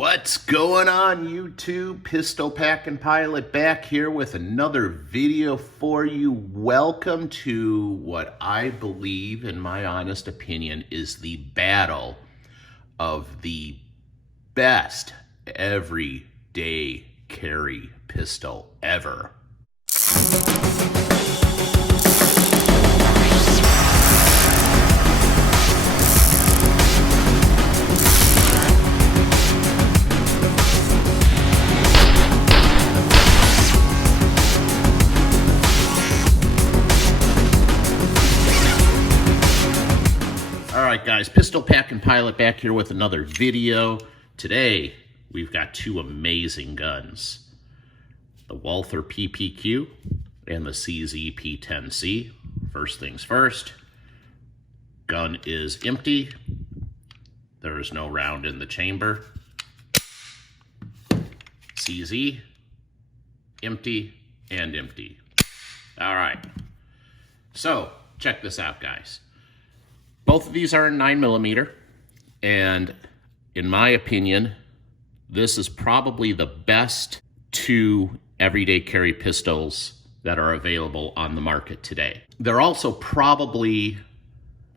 What's going on YouTube? Pistol Packing Pilot back here with another video for you. Welcome to what I believe, in my honest opinion, is the battle of the best everyday carry pistol ever. Alright guys, Pistol Packing Pilot back here with another video. Today, we've got two amazing guns. The Walther PPQ and the CZ P10C. First things first, gun is empty. There is no round in the chamber. CZ, empty and empty. Alright, so check this out guys. Both of these are 9mm, and in my opinion, this is probably the best two everyday carry pistols that are available on the market today. They're also probably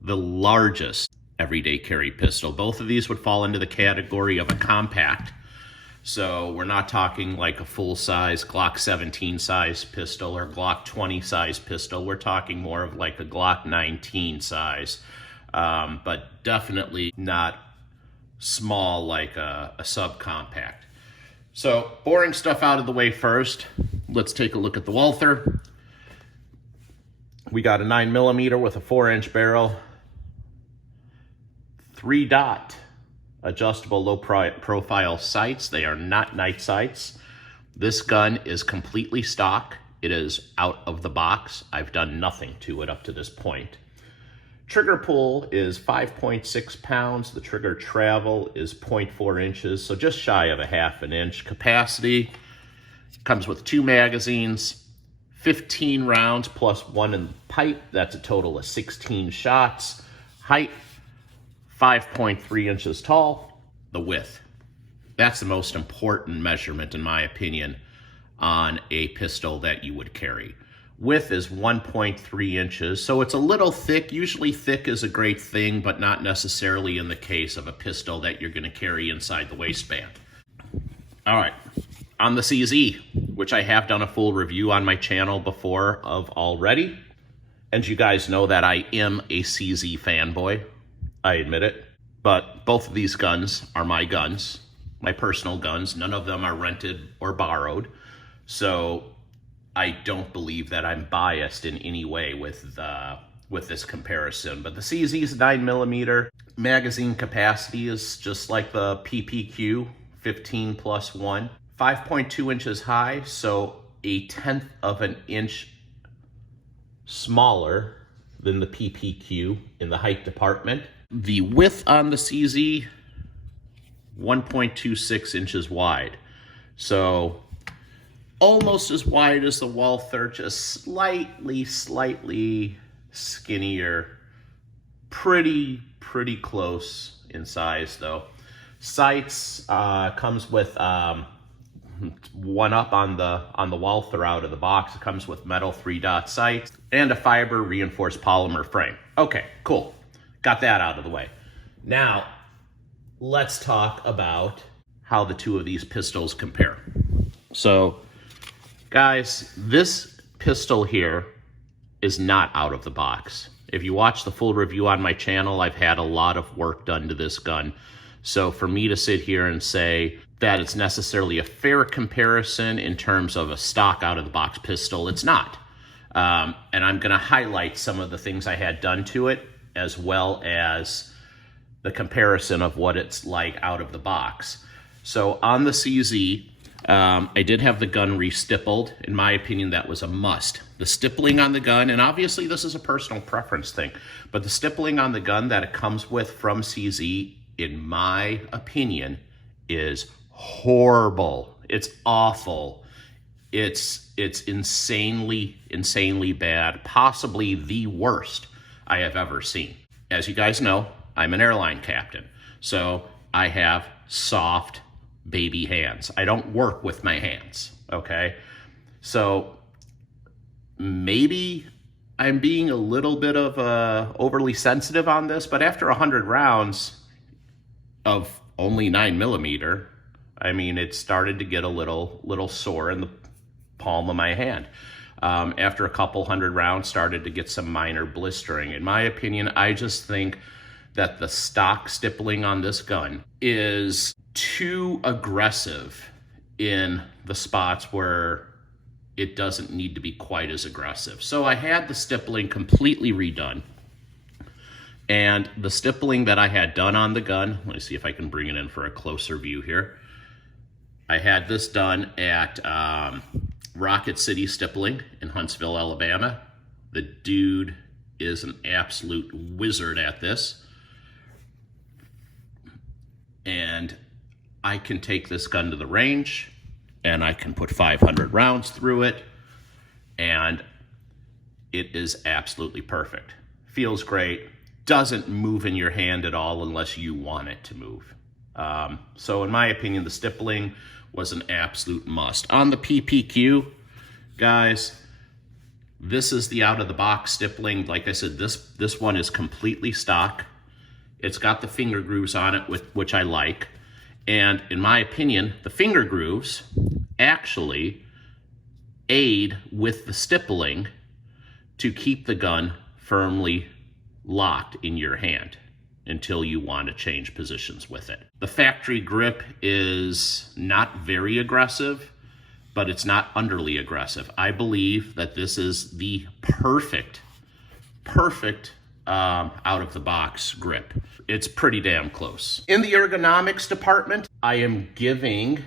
the largest everyday carry pistol. Both of these would fall into the category of a compact. So we're not talking like a full-size Glock 17 size pistol or Glock 20 size pistol. We're talking more of like a Glock 19 size. But definitely not small like a subcompact. So, boring stuff out of the way first. Let's take a look at the Walther. We got a 9mm with a 4-inch barrel, 3-dot adjustable low profile sights. They are not night sights. This gun is completely stock. It is out of the box. I've done nothing to it up to this point. Trigger pull is 5.6 pounds. The trigger travel is 0.4 inches, so just shy of a ½ inch. Capacity comes with 2 magazines, 15 rounds plus 1 in the pipe. That's a total of 16 shots. Height, 5.3 inches tall. The width, that's the most important measurement in my opinion on a pistol that you would carry. Width is 1.3 inches, so it's a little thick. Usually thick is a great thing, but not necessarily in the case of a pistol that you're going to carry inside the waistband. All right, on the CZ, which I have done a full review on my channel before of already, and you guys know that I am a CZ fanboy, I admit it, but both of these guns are my guns, my personal guns. None of them are rented or borrowed, so I don't believe that I'm biased in any way with this comparison. But the CZ's 9mm magazine capacity is just like the PPQ, 15 plus 1, 5.2 inches high, so 1/10 of an inch smaller than the PPQ in the height department. The width on the CZ, 1.26 inches wide, so almost as wide as the Walther, just slightly skinnier. Pretty close in size though. Sights comes with one up on the Walther out of the box. It comes with metal 3-dot sights and a fiber reinforced polymer frame. Okay, cool. Got that out of the way. Now, let's talk about how the two of these pistols compare. So, guys, this pistol here is not out of the box. If you watch the full review on my channel, I've had a lot of work done to this gun. So for me to sit here and say that it's necessarily a fair comparison in terms of a stock out of the box pistol, it's not. And I'm gonna highlight some of the things I had done to it, as well as the comparison of what it's like out of the box. So on the CZ, I did have the gun re-stippled. In my opinion, that was a must. The stippling on the gun, and obviously this is a personal preference thing, but the stippling on the gun that it comes with from CZ, in my opinion, is horrible. It's awful. It's insanely bad, possibly the worst I have ever seen. As you guys know, I'm an airline captain, so I have soft baby hands. I don't work with my hands, okay? So maybe I'm being a little bit of overly sensitive on this, but after 100 rounds of only 9mm, I mean, it started to get a little sore in the palm of my hand. After a couple 100 rounds, started to get some minor blistering. In my opinion, I just think that the stock stippling on this gun is too aggressive in the spots where it doesn't need to be quite as aggressive. So I had the stippling completely redone. And the stippling that I had done on the gun, let me see if I can bring it in for a closer view here. I had this done at Rocket City Stippling in Huntsville, Alabama. The dude is an absolute wizard at this. And I can take this gun to the range and I can put 500 rounds through it, and it is absolutely perfect. Feels great. Doesn't move in your hand at all unless you want it to move. So in my opinion, the stippling was an absolute must. On the PPQ, guys, this is the out-of-the-box stippling. Like I said, this one is completely stock. It's got the finger grooves on it, which I like. And in my opinion, the finger grooves actually aid with the stippling to keep the gun firmly locked in your hand until you want to change positions with it. The factory grip is not very aggressive, but it's not underly aggressive. I believe that this is the perfect out-of-the-box grip. It's pretty damn close. In the ergonomics department, I am giving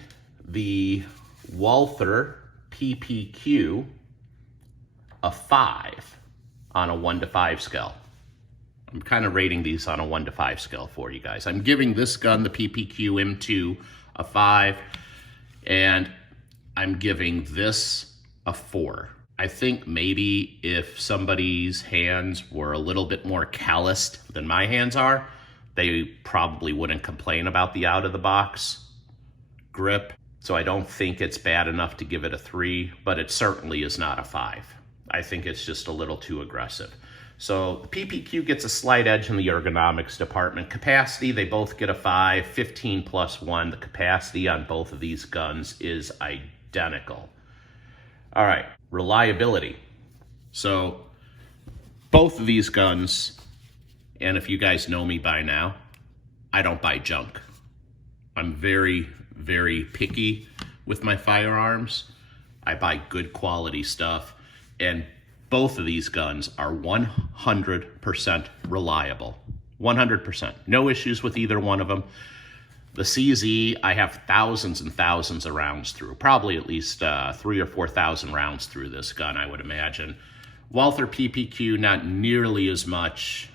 the Walther PPQ a 5 on a 1 to 5 scale. I'm kind of rating these on a 1 to 5 scale for you guys. I'm giving this gun, the PPQ M2, a 5, and I'm giving this a 4. I think maybe if somebody's hands were a little bit more calloused than my hands are, they probably wouldn't complain about the out-of-the-box grip. So I don't think it's bad enough to give it a 3, but it certainly is not a 5. I think it's just a little too aggressive. So the PPQ gets a slight edge in the ergonomics department. Capacity, they both get a 5, 15 plus 1. The capacity on both of these guns is identical. All right, reliability. So both of these guns, and if you guys know me by now, I don't buy junk. I'm very, very picky with my firearms. I buy good quality stuff, and both of these guns are 100% reliable. 100%. No issues with either one of them. The CZ, I have thousands and thousands of rounds through, probably at least 3,000 or 4,000 rounds through this gun, I would imagine. Walther PPQ, not nearly as much,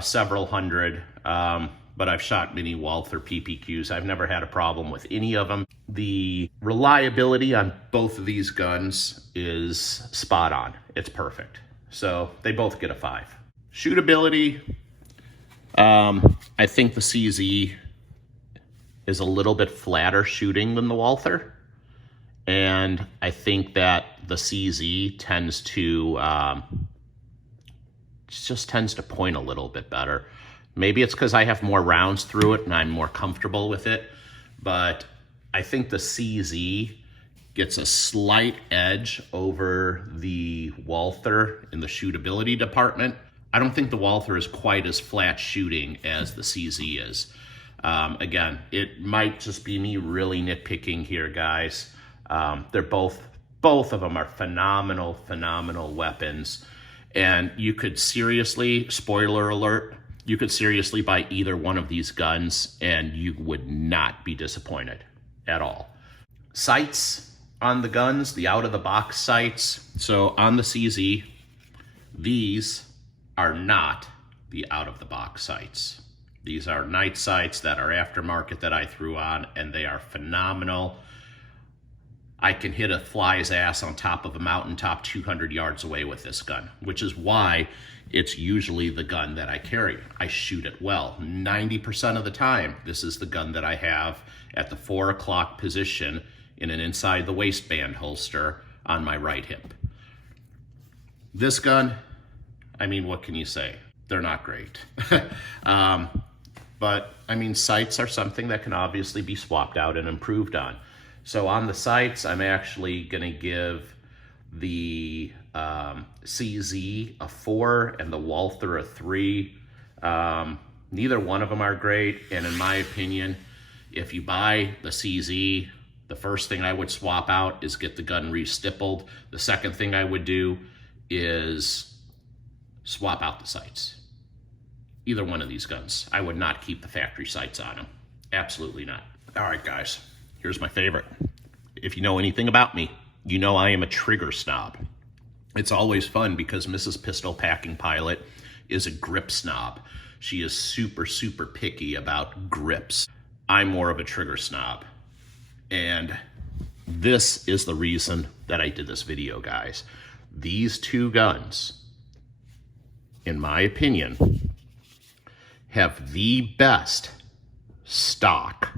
several hundred, but I've shot many Walther PPQs. I've never had a problem with any of them. The reliability on both of these guns is spot on. It's perfect. So they both get a 5. Shootability, I think the CZ is a little bit flatter shooting than the Walther. And I think that the CZ tends to, just tends to point a little bit better. Maybe it's because I have more rounds through it and I'm more comfortable with it, but I think the CZ gets a slight edge over the Walther in the shootability department. I don't think the Walther is quite as flat shooting as the CZ is. Again, it might just be me really nitpicking here, guys. They're both of them are phenomenal weapons. And you could seriously, spoiler alert, you could seriously buy either one of these guns and you would not be disappointed at all. Sights on the guns, the out-of-the-box sights. So on the CZ, these are not the out-of-the-box sights. These are night sights that are aftermarket that I threw on, and they are phenomenal. I can hit a fly's ass on top of a mountaintop 200 yards away with this gun, which is why it's usually the gun that I carry. I shoot it well. 90% of the time, this is the gun that I have at the 4 o'clock position in an inside the waistband holster on my right hip. This gun, I mean, what can you say? They're not great. But I mean, sights are something that can obviously be swapped out and improved on. So on the sights, I'm actually gonna give the CZ a 4 and the Walther a 3. Neither one of them are great, and in my opinion, if you buy the CZ, the first thing I would swap out is get the gun re-stippled. The second thing I would do is swap out the sights. Either one of these guns. I would not keep the factory sights on them. Absolutely not. All right, guys, here's my favorite. If you know anything about me, you know I am a trigger snob. It's always fun because Mrs. Pistol Packing Pilot is a grip snob. She is super, super picky about grips. I'm more of a trigger snob. And this is the reason that I did this video, guys. These two guns, in my opinion, have the best stock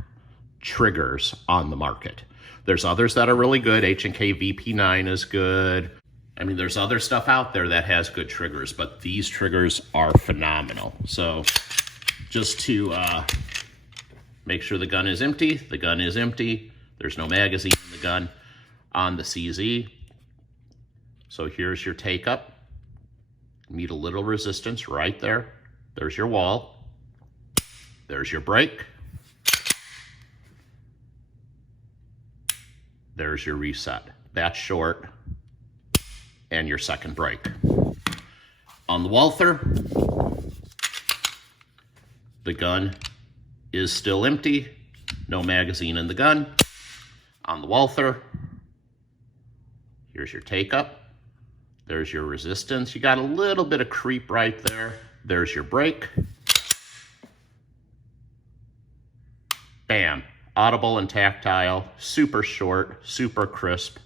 triggers on the market. There's others that are really good. H&K VP9 is good. I mean, there's other stuff out there that has good triggers, but these triggers are phenomenal. So just to make sure the gun is empty, the gun is empty. There's no magazine in the gun on the CZ. So here's your take up. Meet a little resistance right there. There's your wall. There's your break. There's your reset. That's short. And your second break. On the Walther, the gun is still empty. No magazine in the gun. On the Walther, here's your take up. There's your resistance. You got a little bit of creep right there. There's your break. Bam. Audible and tactile, super short, super crisp.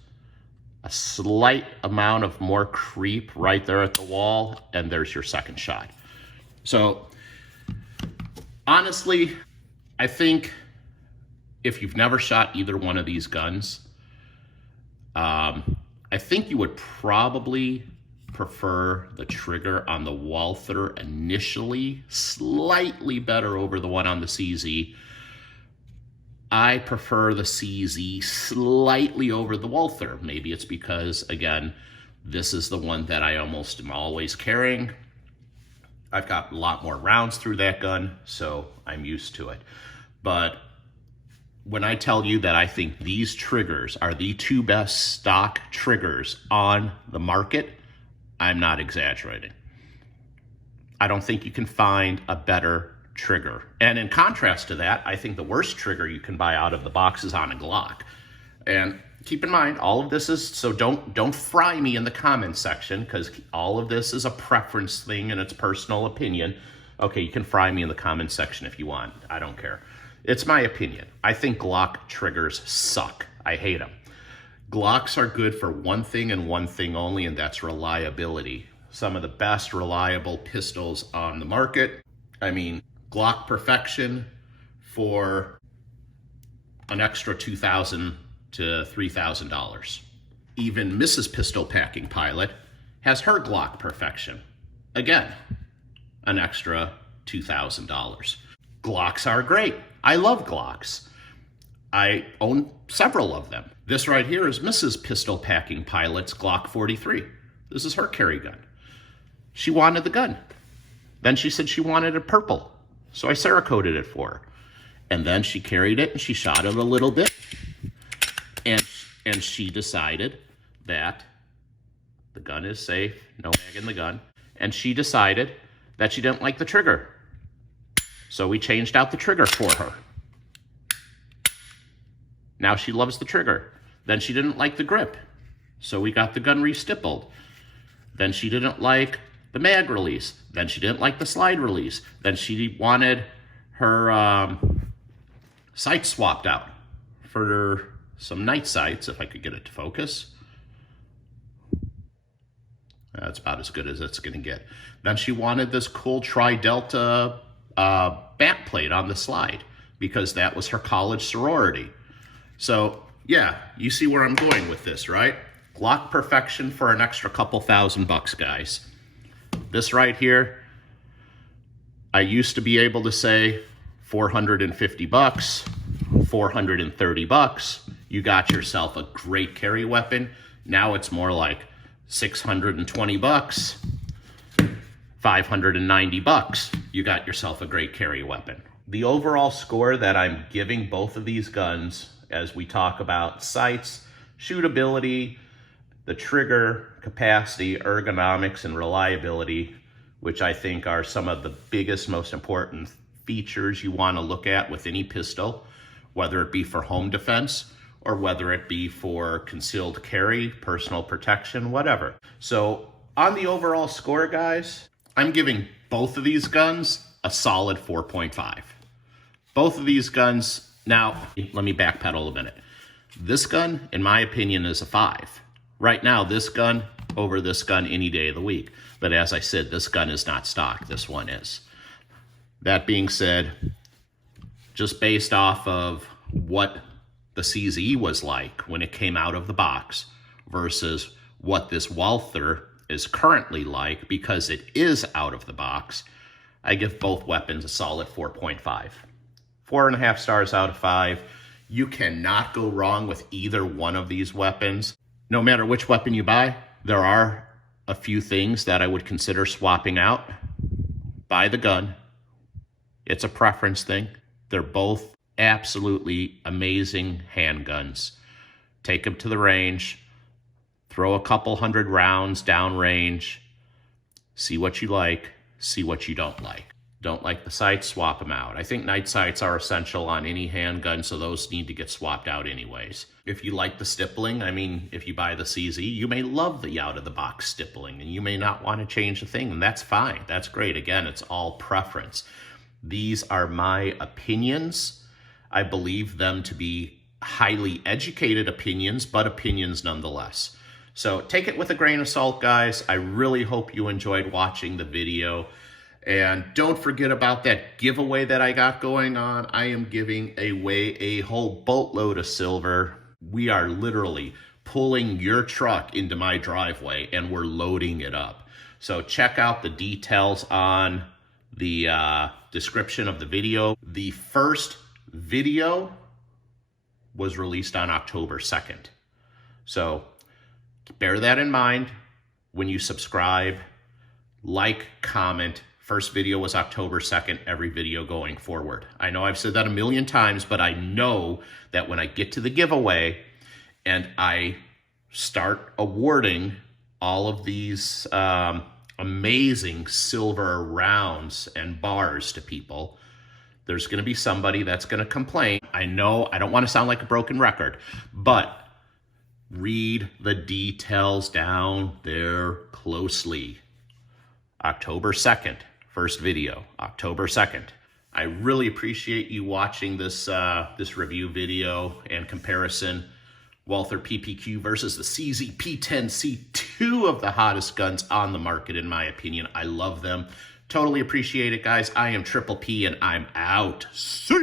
A slight amount of more creep right there at the wall, and there's your second shot. So, honestly, I think if you've never shot either one of these guns, I think you would probably prefer the trigger on the Walther initially, slightly better over the one on the CZ. I prefer the CZ slightly over the Walther. Maybe it's because, again, this is the one that I almost am always carrying. I've got a lot more rounds through that gun, so I'm used to it. But when I tell you that I think these triggers are the two best stock triggers on the market, I'm not exaggerating. I don't think you can find a better trigger. And in contrast to that, I think the worst trigger you can buy out of the box is on a Glock. And keep in mind, all of this is, so don't fry me in the comments section, because all of this is a preference thing and it's personal opinion. Okay, you can fry me in the comments section if you want. I don't care. It's my opinion. I think Glock triggers suck. I hate them. Glocks are good for one thing and one thing only, and that's reliability. Some of the best reliable pistols on the market. I mean, Glock perfection for an extra $2,000 to $3,000. Even Mrs. Pistol Packing Pilot has her Glock perfection. Again, an extra $2,000. Glocks are great. I love Glocks. I own several of them. This right here is Mrs. Pistol Packing Pilot's Glock 43. This is her carry gun. She wanted the gun. Then she said she wanted it purple. So I Cerakoted it for her. And then she carried it and she shot it a little bit. And she decided that the gun is safe, no mag in the gun. And she decided that she didn't like the trigger. So we changed out the trigger for her. Now she loves the trigger. Then she didn't like the grip. So we got the gun re-stippled. Then she didn't like the mag release. Then she didn't like the slide release. Then she wanted her sights swapped out for some night sights, if I could get it to focus. That's about as good as it's going to get. Then she wanted this cool Tri-Delta back plate on the slide because that was her college sorority. So yeah, you see where I'm going with this, right? Glock perfection for an extra couple $1,000, guys. This right here, I used to be able to say $450, $430. You got yourself a great carry weapon. Now it's more like $620, $590. You got yourself a great carry weapon. The overall score that I'm giving both of these guns, as we talk about sights, shootability, the trigger capacity, ergonomics, and reliability, which I think are some of the biggest, most important features you want to look at with any pistol, whether it be for home defense or whether it be for concealed carry, personal protection, whatever. So on the overall score, guys, I'm giving both of these guns a solid 4.5. Both of these guns, now let me backpedal a minute. This gun, in my opinion, is a 5. Right now, this gun over this gun any day of the week. But as I said, this gun is not stock. This one is. That being said, just based off of what the CZE was like when it came out of the box versus what this Walther is currently like because it is out of the box, I give both weapons a solid 4.5. 4.5 stars out of 5. You cannot go wrong with either one of these weapons. No matter which weapon you buy, there are a few things that I would consider swapping out. Buy the gun. It's a preference thing. They're both absolutely amazing handguns. Take them to the range, throw a couple hundred rounds downrange, see what you like, see what you don't like. Don't like the sights, swap them out. I think night sights are essential on any handgun, so those need to get swapped out anyways. If you like the stippling, I mean, if you buy the CZ, you may love the out-of-the-box stippling, and you may not want to change the thing, and that's fine. That's great. Again, it's all preference. These are my opinions. I believe them to be highly educated opinions, but opinions nonetheless. So take it with a grain of salt, guys. I really hope you enjoyed watching the video. And don't forget about that giveaway that I got going on. I am giving away a whole boatload of silver. We are literally pulling your truck into my driveway and we're loading it up. So check out the details on the description of the video. The first video was released on October 2nd. So bear that in mind when you subscribe, like, comment. First video was October 2nd, every video going forward. I know I've said that a million times, but I know that when I get to the giveaway and I start awarding all of these amazing silver rounds and bars to people, there's going to be somebody that's going to complain. I know I don't want to sound like a broken record, but read the details down there closely. October 2nd. First video, October 2nd. I really appreciate you watching this this review video and comparison. Walther PPQ versus the CZ P10C, 2 of the hottest guns on the market in my opinion. I love them. Totally appreciate it, guys. I am Triple P and I'm out. See ya!